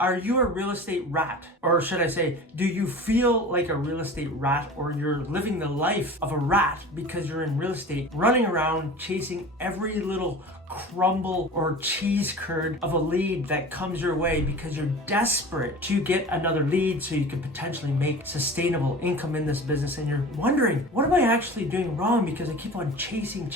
Are you a real estate rat? Or should I say, do you feel like a real estate rat, or you're living the life of a rat because you're in real estate, running around chasing every little crumble or cheese curd of a lead that comes your way because you're desperate to get another lead so you can potentially make sustainable income in this business, and you're wondering, what am I actually doing wrong because I keep on chasing,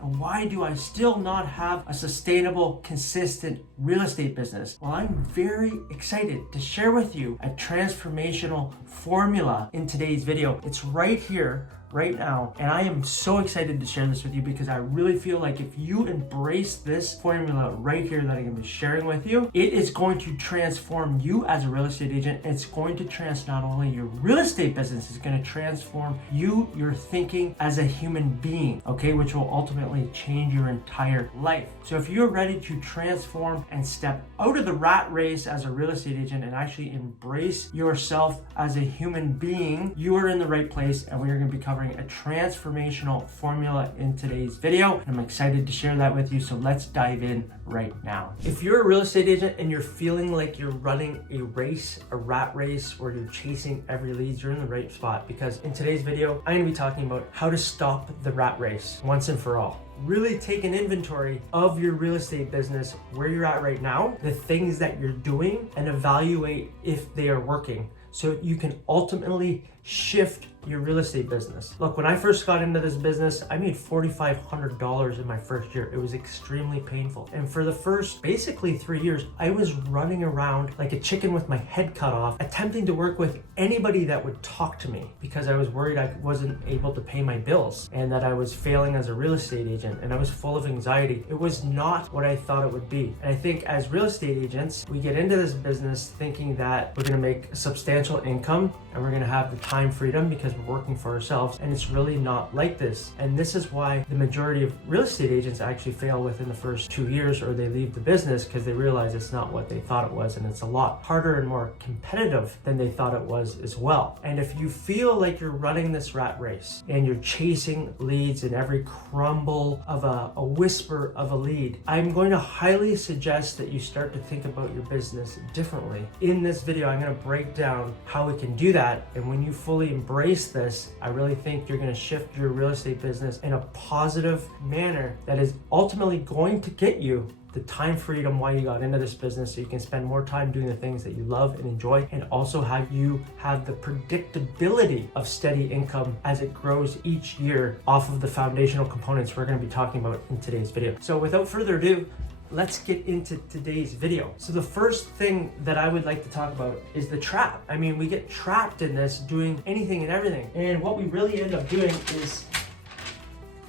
and why do I still not have a sustainable, consistent real estate business? Well, I'm very excited to share with you a transformational formula in today's video. It's right here, right now, and I am so excited to share this with you because I really feel like if you embrace this formula right here that I'm going to be sharing with you, it is going to transform you as a real estate agent. It's going to not only your real estate business, it's going to transform you, your thinking as a human being, okay, which will ultimately change your entire life. So if you're ready to transform and step out of the rat race as a real estate agent and actually embrace yourself as a human being, you are in the right place, and we are going to be covering a transformational formula in today's video. And I'm excited to share that with you, so let's dive in right now. If you're a real estate agent and you're feeling like you're running a race, a rat race, or you're chasing every lead, you're in the right spot, because in today's video, I'm going to be talking about how to stop the rat race once and for all. Really take an inventory of your real estate business, where you're at right now, the things that you're doing, and evaluate if they are working, so you can ultimately shift your real estate business. Look, when I first got into this business, I made $4,500 in my first year. It was extremely painful. And for the first basically 3 years, I was running around like a chicken with my head cut off, attempting to work with anybody that would talk to me because I was worried I wasn't able to pay my bills and that I was failing as a real estate agent, and I was full of anxiety. It was not what I thought it would be. And I think as real estate agents, we get into this business thinking that we're gonna make substantial income and we're gonna have the time freedom because we're working for ourselves, and it's really not like this. And this is why the majority of real estate agents actually fail within the first 2 years, or they leave the business because they realize it's not what they thought it was, and it's a lot harder and more competitive than they thought it was as well. And if you feel like you're running this rat race and you're chasing leads in every crumble of a whisper of a lead, I'm going to highly suggest that you start to think about your business differently. In this video, I'm going to break down how we can do that, and when you fully embrace this, I really think you're going to shift your real estate business in a positive manner that is ultimately going to get you the time freedom why you got into this business, so you can spend more time doing the things that you love and enjoy, and also have the predictability of steady income as it grows each year off of the foundational components we're going to be talking about in today's video. So without further ado, let's get into today's video. So the first thing that I would like to talk about is the trap. I mean, we get trapped in this doing anything and everything. And what we really end up doing is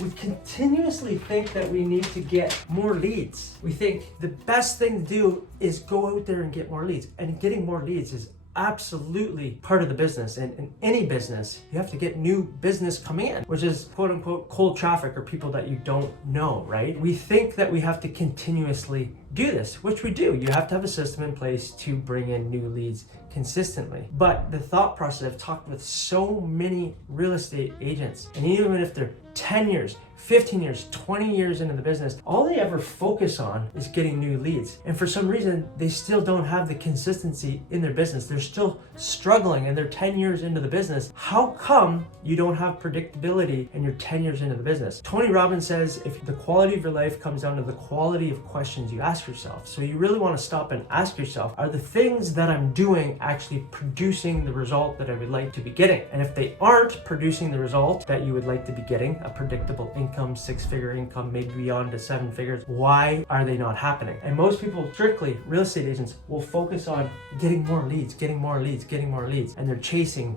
we continuously think that we need to get more leads. We think the best thing to do is go out there and get more leads. And getting more leads is absolutely part of the business, and in any business you have to get new business coming in, which is quote unquote cold traffic, or people that you don't know, right? We think that we have to continuously do this, which we do. You have to have a system in place to bring in new leads consistently. But the thought process, I've talked with so many real estate agents, and even if they're 10 years, 15 years, 20 years into the business, all they ever focus on is getting new leads. And for some reason, they still don't have the consistency in their business. They're still struggling, and they're 10 years into the business. How come you don't have predictability and you're 10 years into the business? Tony Robbins says, if the quality of your life comes down to the quality of questions you ask yourself. So you really want to stop and ask yourself, are the things that I'm doing actually producing the result that I would like to be getting? And if they aren't producing the result that you would like to be getting, a predictable income, 6-figure income, maybe beyond to 7 figures, why are they not happening? And most people, strictly real estate agents, will focus on getting more leads, getting more leads, getting more leads. And they're chasing.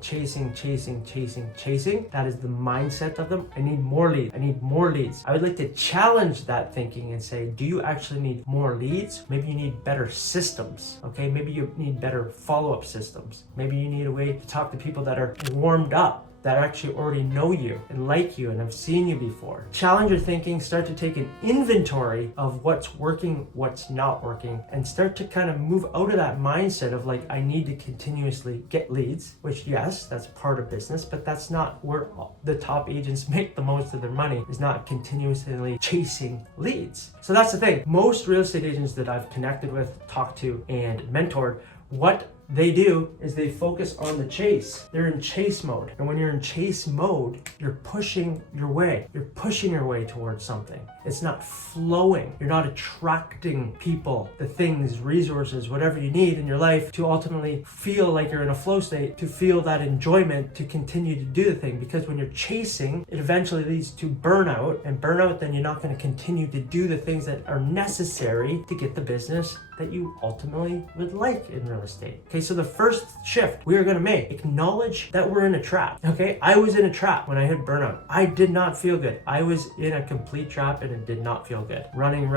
That is the mindset of them. I need more leads. I need more leads. I would like to challenge that thinking and say, do you actually need more leads? Maybe you need better systems, okay? Maybe you need better follow-up systems. Maybe you need a way to talk to people that are warmed up that actually already know you and like you and have seen you before. Challenge your thinking, start to take an inventory of what's working, what's not working, and start to kind of move out of that mindset of like, I need to continuously get leads, which yes, that's part of business, but that's not where the top agents make the most of their money, is not continuously chasing leads. So that's the thing. Most real estate agents that I've connected with, talked to, and mentored, what they do is they focus on the chase. They're in chase mode. And when you're in chase mode, you're pushing your way. You're pushing your way towards something. It's not flowing. You're not attracting people, the things, resources, whatever you need in your life to ultimately feel like you're in a flow state, to feel that enjoyment, to continue to do the thing. Because when you're chasing, it eventually leads to burnout. And burnout, then you're not going to continue to do the things that are necessary to get the business that you ultimately would like in real estate. Okay, so the first shift we are going to make, acknowledge that we're in a trap. Okay, I was in a trap when I hit burnout. I did not feel good. I was in a complete trap and it did not feel good. Running,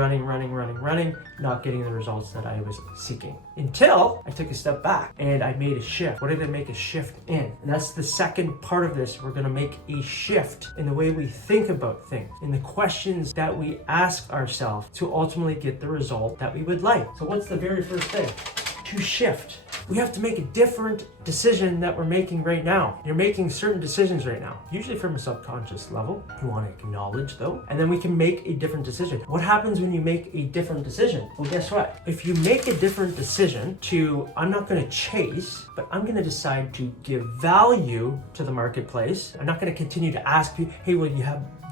not getting the results that I was seeking. Until I took a step back and I made a shift. What did I make a shift in? And that's the second part of this. We're going to make a shift in the way we think about things, in the questions that we ask ourselves to ultimately get the result that we would like. So what's the very first thing? To shift. We have to make a different decision that we're making right now. You're making certain decisions right now, usually from a subconscious level. You want to acknowledge though, and then we can make a different decision. What happens when you make a different decision? Well, guess what? If you make a different decision to, I'm not going to chase, but I'm going to decide to give value to the marketplace. I'm not going to continue to ask you, hey, will you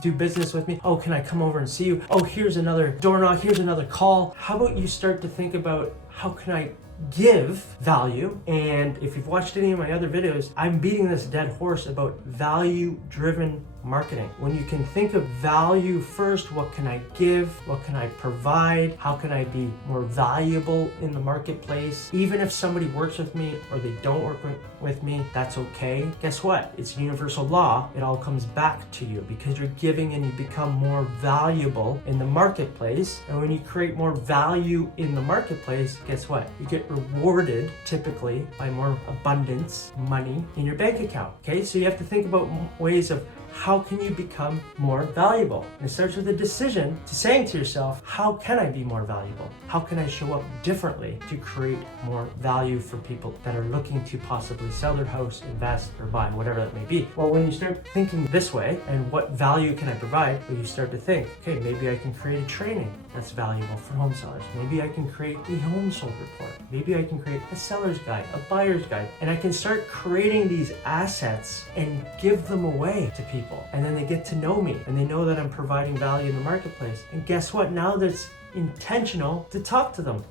do business with me? Oh, can I come over and see you? Oh, here's another door knock, here's another call. How about you start to think about, how can I give value? And if you've watched any of my other videos, I'm beating this dead horse about value-driven marketing. When you can think of value first, what can I give? What can I provide? How can I be more valuable in the marketplace? Even if somebody works with me or they don't work with me, that's okay. Guess what? It's universal law. It all comes back to you because you're giving and you become more valuable in the marketplace. And when you create more value in the marketplace, guess what? You get rewarded typically by more abundance, money in your bank account. Okay, so you have to think about ways of how can you become more valuable? And it starts with a decision to saying to yourself, how can I be more valuable? How can I show up differently to create more value for people that are looking to possibly sell their house, invest, or buy, whatever that may be? Well, when you start thinking this way, and what value can I provide? Well, you start to think, okay, maybe I can create a training that's valuable for home sellers. Maybe I can create a home sold report. Maybe I can create a seller's guide, a buyer's guide, and I can start creating these assets and give them away to people. And then they get to know me and they know that I'm providing value in the marketplace. And guess what? Now there's intentional to talk to them.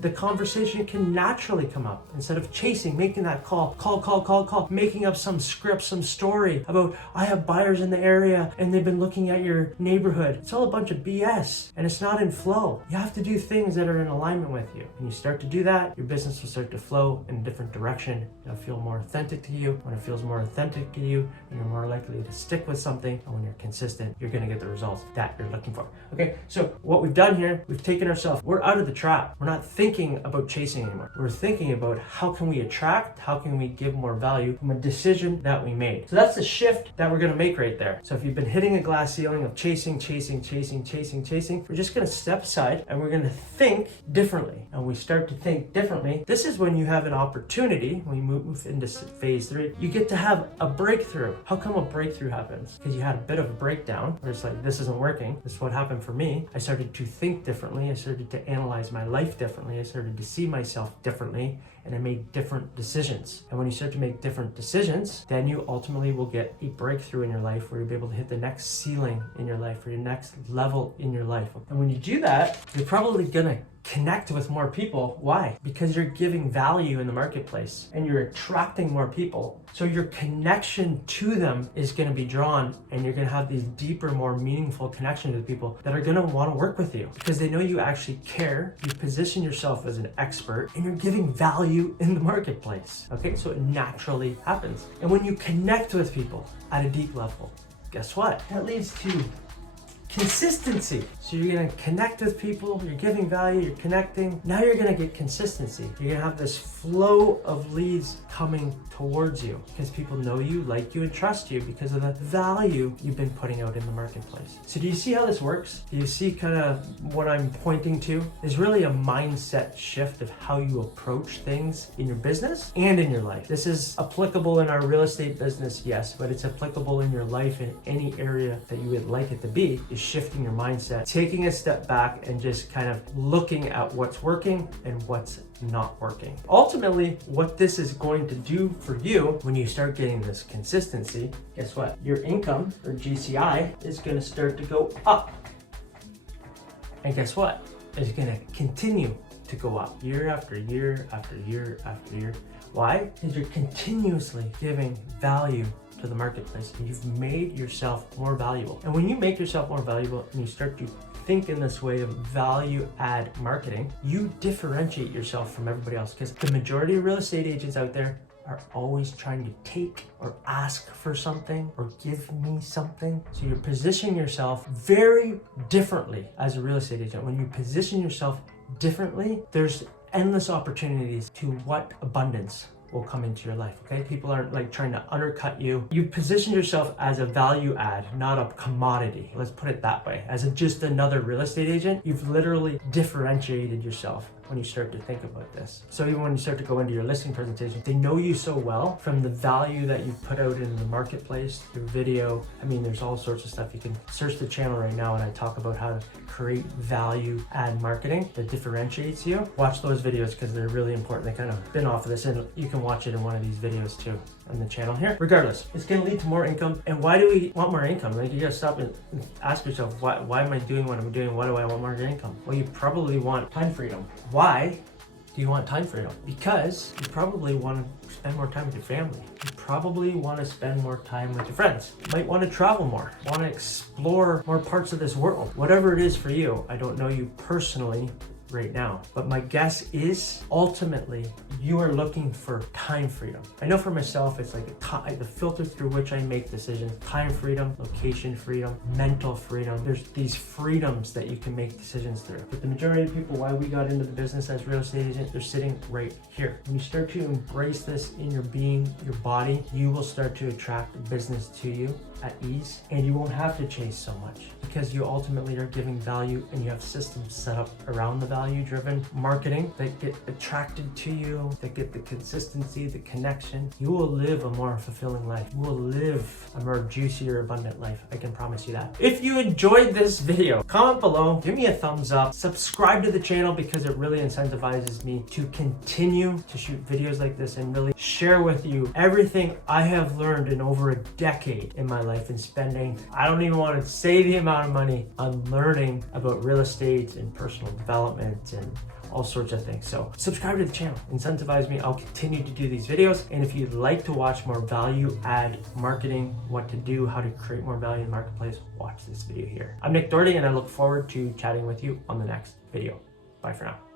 The conversation can naturally come up instead of chasing, making that call, making up some script, some story about, I have buyers in the area and they've been looking at your neighborhood. It's all a bunch of BS and it's not in flow. You have to do things that are in alignment with you. When you start to do that, your business will start to flow in a different direction. It'll feel more authentic to you. When it feels more authentic to you, you're more likely to stick with something. And when you're consistent, you're going to get the results that you're looking for. Okay, so what we've done here, we've taken ourselves, we're out of the trap. We're not thinking about chasing anymore. We're thinking about how can we attract, how can we give more value from a decision that we made. So that's the shift that we're going to make right there. So if you've been hitting a glass ceiling of chasing, we're just going to step aside and we're going to think differently. And we start to think differently. This is when you have an opportunity, when you move into phase 3, you get to have a breakthrough. How come a breakthrough happens? Because you had a bit of a breakdown where it's like, this isn't working. This is what happened for me. I started to think differently. I started to analyze my life differently. I started to see myself differently, and I made different decisions. And when you start to make different decisions, then you ultimately will get a breakthrough in your life where you'll be able to hit the next ceiling in your life or your next level in your life. And when you do that, you're probably gonna connect with more people. Why? Because you're giving value in the marketplace and you're attracting more people. So your connection to them is going to be drawn, and you're going to have these deeper, more meaningful connections with people that are going to want to work with you because they know you actually care. You position yourself as an expert and you're giving value in the marketplace. Okay, so it naturally happens. And when you connect with people at a deep level, guess what? That leads to consistency. So you're gonna connect with people, you're giving value, you're connecting. Now you're gonna get consistency. You're gonna have this flow of leads coming towards you because people know you, like you, and trust you because of the value you've been putting out in the marketplace. So do you see how this works? Do you see kind of what I'm pointing to? Is really a mindset shift of how you approach things in your business and in your life. This is applicable in our real estate business, yes, but it's applicable in your life in any area that you would like it to be. Is shifting your mindset, taking a step back and just kind of looking at what's working and what's not working. Ultimately, what this is going to do for you when you start getting this consistency, guess what? Your income, or GCI, is going to start to go up. And guess what? It's going to continue to go up year after year after year after year. Why? Because you're continuously giving value to the marketplace and you've made yourself more valuable. And when you make yourself more valuable and you start to think in this way of value add marketing, you differentiate yourself from everybody else, because the majority of real estate agents out there are always trying to take or ask for something or give me something. So you're positioning yourself very differently as a real estate agent. When you position yourself differently, there's endless opportunities to what abundance will come into your life, okay? People aren't like trying to undercut you. You position yourself as a value add, not a commodity. Let's put it that way. As just another real estate agent, you've literally differentiated yourself when you start to think about this. So even when you start to go into your listing presentation, they know you so well from the value that you've put out in the marketplace, your video. I mean, there's all sorts of stuff. You can search the channel right now and I talk about how to create value add marketing that differentiates you. Watch those videos because they're really important. They kind of spin off of this, and you can watch it in one of these videos too on the channel here. Regardless, it's going to lead to more income. And why do we want more income? Like, you got to stop and ask yourself, why am I doing what I'm doing? Why do I want more income? Well, you probably want time freedom. Why do you want time freedom? Because you probably want to spend more time with your family. You probably want to spend more time with your friends. You might want to travel more, want to explore more parts of this world. Whatever it is for you, I don't know you personally right now, but my guess is ultimately you are looking for time freedom. I know for myself, it's like the filter through which I make decisions: time freedom, location freedom, mental freedom. There's these freedoms that you can make decisions through. But the majority of people, why we got into the business as real estate agents, they're sitting right here. When you start to embrace this in your being, your body, you will start to attract business to you at ease, and you won't have to chase so much because you ultimately are giving value and you have systems set up around the value-driven marketing that get attracted to you, that get the consistency, the connection. You will live a more fulfilling life. You will live a more juicier, abundant life. I can promise you that. If you enjoyed this video, comment below, give me a thumbs up, subscribe to the channel because it really incentivizes me to continue to shoot videos like this and really share with you everything I have learned in over a decade in my life and spending, I don't even want to say the amount of money on learning about real estate and personal development and all sorts of things. So subscribe to the channel, incentivize me. I'll continue to do these videos. And if you'd like to watch more value add marketing, what to do, how to create more value in the marketplace, watch this video here. I'm Nick Doherty and I look forward to chatting with you on the next video. Bye for now.